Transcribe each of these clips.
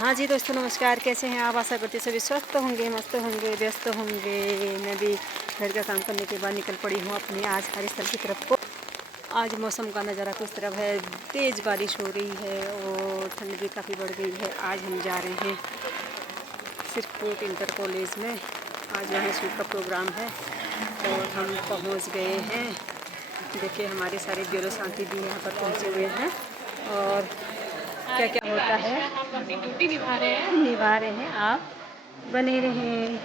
हाँ जी दोस्तों नमस्कार, कैसे हैं आप? आशा करती सभी स्वस्थ होंगे, मस्त होंगे, व्यस्त होंगे। मैं भी घर का काम करने के बाद निकल पड़ी हूँ अपनी आज कार्यस्थल की तरफ को। आज मौसम का नज़ारा कुछ तरफ है, तेज़ बारिश हो रही है और ठंड भी काफ़ी बढ़ गई है। आज हम जा रहे हैं सिरकोट इंटर कॉलेज में, आज वहाँ शूट का प्रोग्राम है और हम पहुँच गए हैं। देखिए हमारे सारे ब्यूरो साथी भी यहाँ पर पहुँचे हुए हैं और क्या क्या होता है हम अपनी ड्यूटी निभा रहे हैं। आप बने रहें।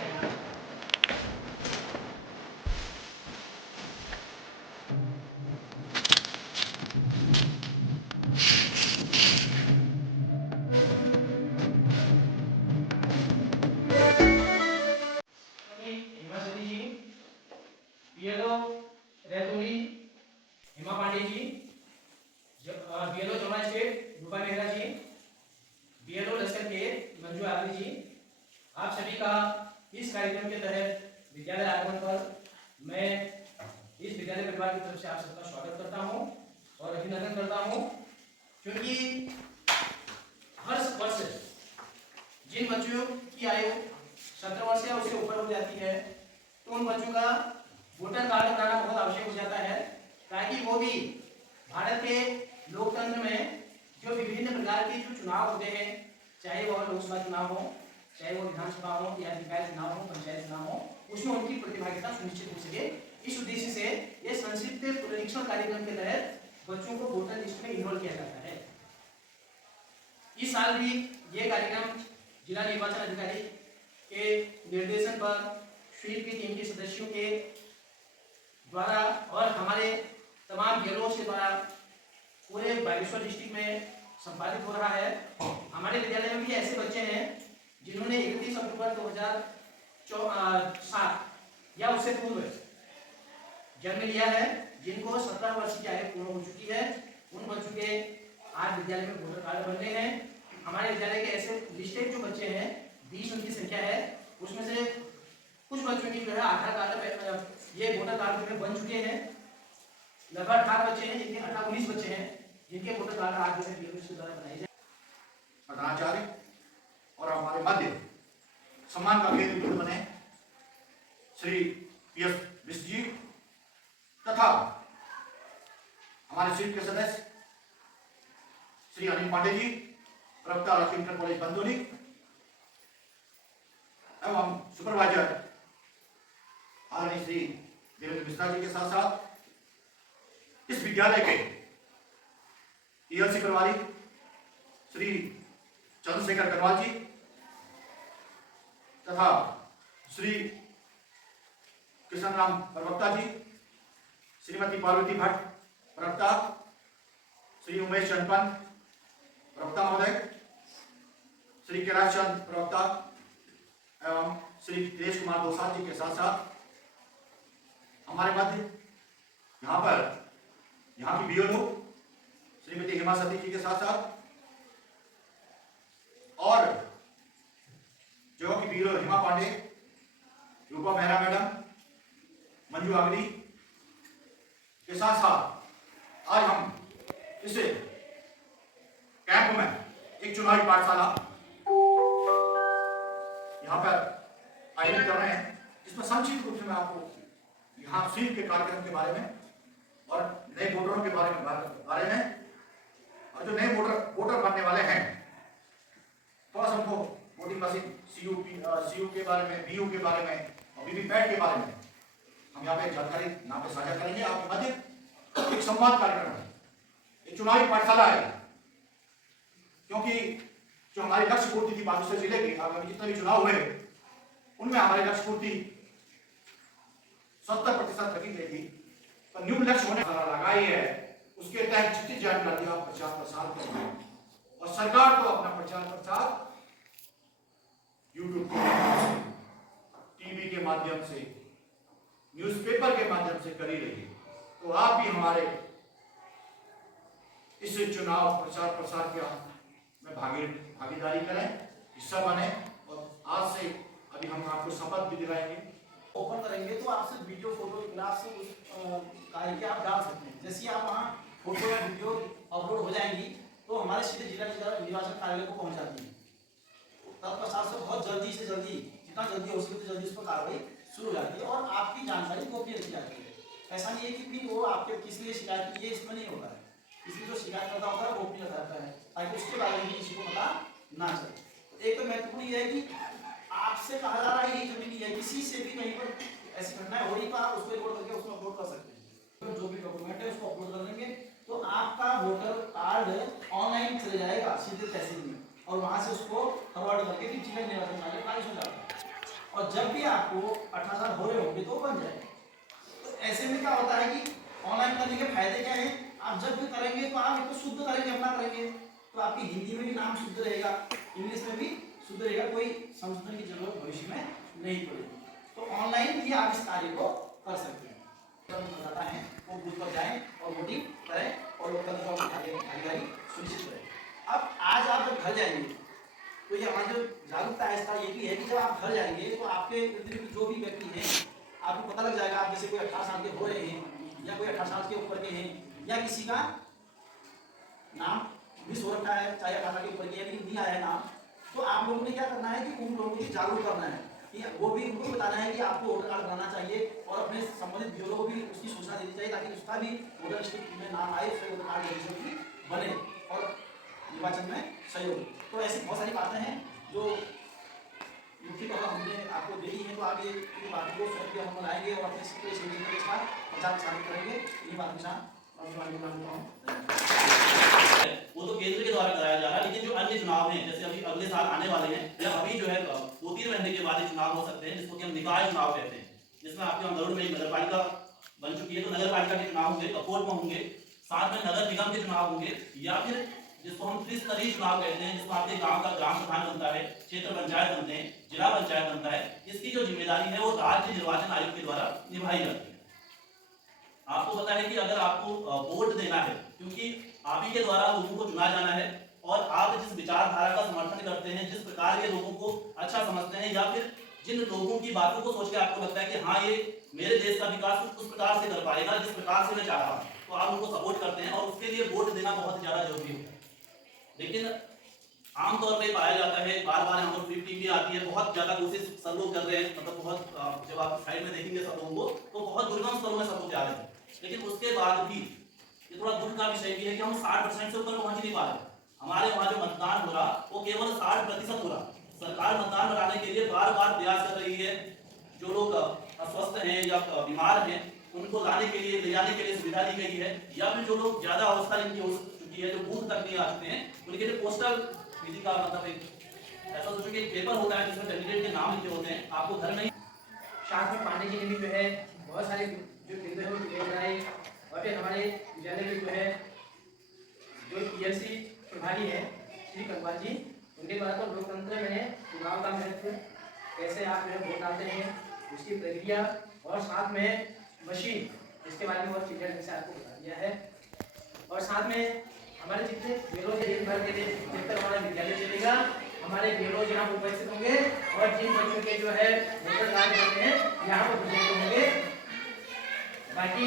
हेमा सती जी, BLO रैतूरी, Hema Pandey ji, BLO Jamuna state रूपा मेहरा जी, बीएलओ लश्कर के मंजू आदमी जी, आप सभी का इस कार्यक्रम के तहत विद्यालय आगमन पर मैं इस विद्यालय परिवार की तरफ से आप सबका स्वागत करता हूं और अभिनंदन करता हूं, क्योंकि हर वर्ष जिन बच्चों की आयु 17 वर्ष या उससे ऊपर हो जाती है तो उन बच्चों का वोटर कार्ड बनाना बहुत आवश्यक हो जाता है, ताकि वो भी भारत के लोकतंत्र में जो विभिन्न प्रकार के जो चुनाव होते हैं, चाहे वह लोकसभा चुनाव हो, चाहे वो विधानसभा हो या निकाय चुनाव हो, पंचायत चुनाव हो, उसमें उनकी प्रतिभागिता सुनिश्चित हो सके। इस उद्देश्य से ये संक्षिप्त पुनरीक्षण कार्यक्रम के तहत बच्चों को वोटर लिस्ट में इनरोल किया जाता है। इस साल भी ये कार्यक्रम जिला निर्वाचन अधिकारी के निर्देशन पर स्वीप की टीम के सदस्यों के द्वारा और हमारे तमाम बीएलओ के द्वारा पूरे बागेश्वर डिस्ट्रिक्ट में संपादित हो रहा है। हमारे विद्यालय में भी ऐसे बच्चे हैं जिन्होंने 31 अक्टूबर 2007 या उससे पूर्व जन्म लिया है, जिनको 17 वर्ष की आयु पूर्ण हो चुकी है। उन बच्चों के आज विद्यालय में वोटर कार्ड बन रहे हैं। हमारे विद्यालय के ऐसे लिस्टेड जो बच्चे हैं 20 उनकी संख्या है, उसमें से कुछ बच्चों की जो है आधार कार्ड ये वोटर कार्ड जो है बन चुके हैं। लगभग 18 बच्चे हैं जिनके 19 बच्चे हैं जिनके वोटर कार्ड आज जो है बीएलओ द्वारा बनाए जाए। प्रधानाचार्य और हमारे मध्य सम्मान का केंद्र बिंदु बने श्री पीएस मिश्र जी तथा हमारे सीट के सदस्य श्री अनिल पांडे जी, प्रवक्ता इंटर कॉलेज बंदोली एवं सुपरवाइजर आदरणीय श्री देवेंद्र मिश्रा जी के साथ साथ इस विद्यालय के ईएलसी प्रभारी श्री चंद्रशेखर कनवाल जी तथा श्री किशन राम प्रवक्ता जी, श्रीमती पार्वती भट्ट प्रवक्ता, श्री उमेश चंदपन प्रवक्ता महोदय, श्री कैलाश चंद प्रवक्ता एवं श्री दिनेश कुमार दोसांझ जी के साथ साथ हमारे मध्य यहाँ की बीएलओ श्रीमती हेमा सती जी के साथ साथ और जो की बीएलओ हेमा पांडे, रूपा मेहरा मैडम, मंजू आगरी के साथ साथ आज हम इस कैंप में एक चुनावी पाठशाला यहाँ पर आयोजित कर रहे हैं, जिसमें संक्षिप्त रूप से मैं आपको यहाँ स्वीप के कार्यक्रम के बारे में और नए वोटरों के बारे में और जो नए वोटर बनने वाले हैं, थोड़ा सा उनको वोटिंग मशीन सीयू के बारे में, बीयू के बारे में और वीवीपैट के बारे में हम यहाँ पे जानकारी यहाँ पे साझा करेंगे। आपके मध्य एक संवाद कार्यक्रम है, एक चुनावी पाठशाला है, क्योंकि जो हमारी लक्ष्य पूर्ति थी बागेश्वर जिले की आगामी जितने भी चुनाव हुए उनमें हमारी लक्ष्य पूर्ति 70% रखी गई थी, तो न्यून लक्ष्य होने लगाई है, उसके तहत जितनी जानकारी आप प्रचार प्रसार करेंगे और सरकार को अपना प्रचार प्रसार यूट्यूब के माध्यम से, टीवी के माध्यम से, न्यूज़पेपर के माध्यम से करी रही है। तो आप भी हमारे इस चुनाव प्रचार प्रसार के में भागीदारी करें, हिस्सा बने और आज से अभी हम आपको शपथ भी दिलाएंगे। ओपन करेंगे तो आप सिर्फ वीडियो फोटो क्लास से उस कार्य के आप डाल सकते हैं। जैसे आप वहाँ फोटो या वीडियो अपलोड हो जाएंगी तो हमारे सीधे जिला निर्वाचन कार्यालय को पहुँच जाती है। जल्दी हो सके तो जल्दी उस पर कार्रवाई शुरू हो जाती है और आपकी जानकारी गोपनीय रखी जाती है। ऐसा नहीं है कि भी वो आपके किस लिए शिकायत की, ये इसमें नहीं होता है। इसलिए जो शिकायत करता होता है गोपनीय रहता है ताकि उसके बारे में किसी को पता ना चले। एक तो महत्वपूर्ण ये है कि आपसे कहा जा रहा है यही जरूरी है, किसी से भी कहीं पर ऐसी घटनाएं हो रही तो आप उसको रिकॉर्ड करके उसको अपलोड कर सकते हैं। जो भी डॉक्यूमेंट है उसको अपलोड कर देंगे तो आपका वोटर कार्ड ऑनलाइन चले जाएगा सीधे तहसील में और वहां से उसको फॉरवर्ड करके कि जिला निर्वाचन कार्यालय खारिज हो जाता है। और जब भी आपको 18 साल हो रहे होंगे तो बन जाएगा। तो ऐसे में क्या होता है कि ऑनलाइन करने के फायदे क्या है, आप जब भी करेंगे तो आप इसको शुद्ध करेंगे, अपना करेंगे तो आपकी हिंदी में भी नाम शुद्ध रहेगा, इंग्लिश में भी शुद्ध रहेगा, कोई संशोधन की जरूरत भविष्य में नहीं पड़ेगी। तो ऑनलाइन भी आप इस कार्य को कर सकते हैं। बताता है वो बूथ पर जाएं और वोटिंग करें और लोकतंत्र की भागीदारी सुनिश्चित करें। अब आज आप जब घर जाएंगे तो ये हमारी जो जागरूकता है इसका ये भी है कि जब आप घर जाएंगे तो आपके जो भी व्यक्ति हैं आपको पता लग जाएगा। आप जैसे कोई 18 साल के हो रहे हैं या कोई 18 साल के ऊपर के हैं या किसी का नाम मिस हो रखा है, चाहे 18 के ऊपर के अभी नहीं आया है नाम, तो आप लोगों ने क्या करना है कि उन लोगों को जागरूक करना है कि वो भी उनको बताना है कि आपको वोटर कार्ड बनाना चाहिए और अपने संबंधित ब्यूरो को भी उसकी सूचना देनी चाहिए ताकि उसका भी वोटर लिस्ट में नाम आए, उसके वोटर कार्ड रजिस्टर भी बने और निर्वाचन में सहयोग। तो ऐसी बहुत सारी बातें हैं जो युक्ति को हमने आपको दी है, तो आप ये बात को सोच के हम लाएंगे और अपने के साथ प्रचार प्रसारित करेंगे। ये बात के साथ वो तो केंद्र के द्वारा कराया जा रहा है, लेकिन जो अन्य चुनाव हैं जैसे अभी अगले साल आने वाले हैं या अभी जो है 2-3 महीने के बाद चुनाव हो सकते हैं जिसको कि हम निकाय चुनाव कहते हैं, जिसमें आपके हम गरुड़ में नगर पालिका बन चुकी है तो नगर पालिका के चुनाव होंगे, कपोट में होंगे, साथ में नगर निगम के चुनाव होंगे या फिर जिसको हम त्रिस्तरीय चुनाव कहते हैं जिसको आपके गांव का ग्राम प्रधान बनता है, क्षेत्र पंचायत बनते हैं, जिला पंचायत बनता है। इसकी जो जिम्मेदारी है वो राज्य निर्वाचन आयोग के द्वारा निभाई जाती है। आपको पता है कि अगर आपको वोट देना है क्योंकि आप ही के द्वारा लोगों को चुना जाना है और आप जिस विचारधारा का समर्थन करते हैं, जिस प्रकार के लोगों को अच्छा समझते हैं या फिर जिन लोगों की बातों को सोच के आपको लगता है कि हाँ ये मेरे देश का विकास उस प्रकार से कर पाएगा जिस प्रकार से मैं चाह रहा हूँ, तो आप उनको सपोर्ट करते हैं और उसके लिए वोट देना बहुत ज्यादा जरूरी होता है। लेकिन आमतौर पर पाया जाता है, बार बार हम लोग टीम भी आती है, बहुत ज्यादा कोशिश सब लोग कर रहे हैं, मतलब बहुत जब आप साइड में देखेंगे सब लोगों को तो बहुत दुर्गम स्तरों में सब लोग जा रहे हैं। लेकिन उसके बाद भी ये थोड़ा दुख का विषय भी है कि हम 60% से ऊपर पहुंच नहीं पा रहे। हमारे वहाँ जो मतदान हो रहा वो केवल 60% हो रहा। सरकार मतदान बढ़ाने के लिए बार बार प्रयास कर रही है। जो लोग अस्वस्थ हैं या बीमार हैं उनको लाने के लिए ले जाने के लिए सुविधा दी गई है, या फिर जो लोग ज्यादा अवस्था इनकी हो चुकी है जो बूथ तक नहीं आ चुके हैं उनके लिए पोस्टल विधि का मतलब एक ऐसा सोचो कि एक पेपर होता है जिसमें कैंडिडेट के नाम लिखे होते हैं, आपको घर में साथ में पांडे जी ने भी जो है बहुत सारे जो केंद्र है वो बनाए और फिर हमारे विद्यालय में जो है जो पीएलसी प्रभारी है श्री कंगवाल जी, उनके द्वारा तो लोकतंत्र में चुनाव का महत्व, कैसे आप जो है वोट डालते हैं उसकी प्रक्रिया और साथ में मशीन, इसके बारे में बहुत क्लियर ढंग से आपको बता दिया है। और साथ में हमारे जितने बेरोज दिन भर के लिए जब तक हमारा विद्यालय चलेगा हमारे बेरोज यहाँ पर उपस्थित होंगे और जिन बच्चों के जो है वोटर कार्ड होते हैं यहाँ पर उपस्थित होंगे। बाकी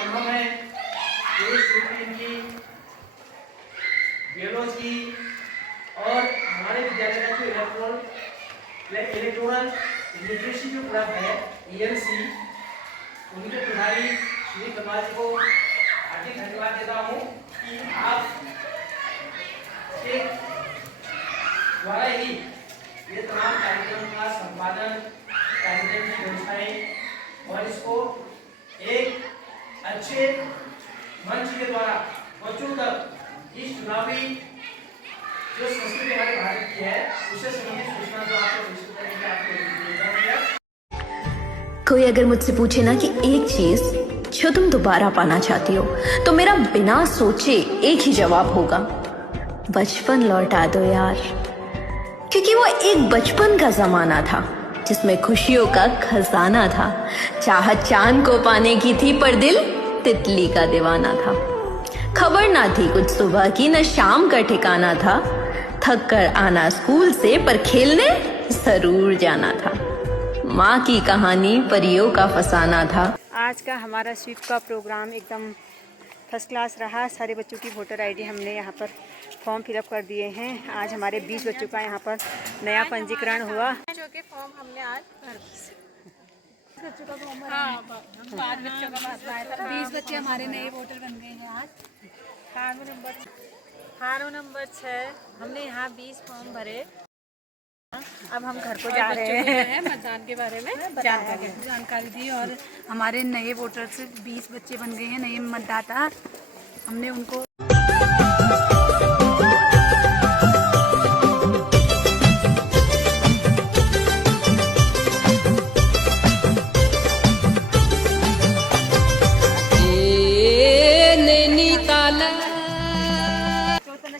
उन्होंने की बेरोज की और हमारे विद्यालय का जो इलेक्टोरल लिटरेसी जो क्लब है ELC, उनके प्रभारी श्री कमाल जी को हार्दिक धन्यवाद देता हूँ कि आप के द्वारा ही ये तमाम कार्यक्रम का संपादन, कार्यक्रम की व्यवस्थाएं और इसको एक अच्छे मंच के द्वारा बच्चों तक इस चुनावी जो संस्कृति हमारे भारत की है उससे संबंधित सूचना जो आपको विस्तृत करने की आपको। कोई अगर मुझसे पूछे ना कि एक चीज जो तुम दोबारा पाना चाहती हो तो मेरा बिना सोचे एक ही जवाब होगा, बचपन लौटा दो यार। क्योंकि वो एक बचपन का जमाना था जिसमें खुशियों का खजाना था। चाहत चांद को पाने की थी पर दिल तितली का दीवाना था। खबर ना थी कुछ सुबह की न शाम का ठिकाना था। थक कर आना स्कूल से पर खेलने जरूर जाना था। माँ की कहानी परियों का फसाना था। आज का हमारा स्वीप का प्रोग्राम एकदम फर्स्ट क्लास रहा। सारे बच्चों की वोटर आईडी हमने यहाँ पर फॉर्म फिलअप कर दिए हैं। आज हमारे 20 बच्चों का यहाँ पर नया पंजीकरण हुआ। जो कि फॉर्म हमने आज भर दिए। बच्चों का फॉर्म भरा। हाँ, 5 बच्चों का भरना था। 20 बच्चे हमारे नए वोटर बन गए हैं आज। फार्म नंबर 6 हमने यहाँ 20 फॉर्म भरे। अब हम घर को जा रहे हैं। मतदान के बारे में जानकारी दी और हमारे नए वोटर से 20 बच्चे बन गए हैं, नए मतदाता। हमने उनको